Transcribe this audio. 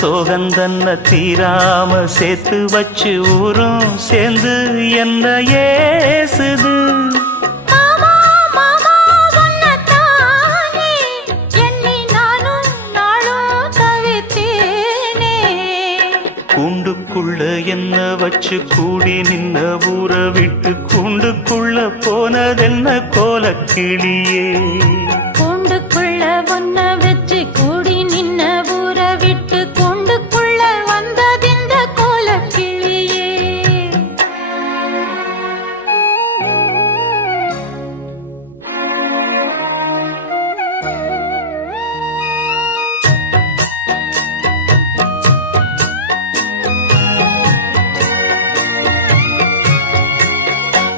சோகந்தன்ன தீராம சேர்த்து வச்சு ஊரும் சேர்ந்து என்ன ஏசுது. மாமா மாமா உன்னத்தானே எண்ணி நானும் நாளும் தவித்தேனே. கூண்டுக்குள்ள என்ன வச்சு கூடி நின்ன ஊற விட்டு கூண்டுக்குள்ள போனதென்ன கோலக்கிளியே. கூண்டுக்குள்ள ஒன்ன வச்சு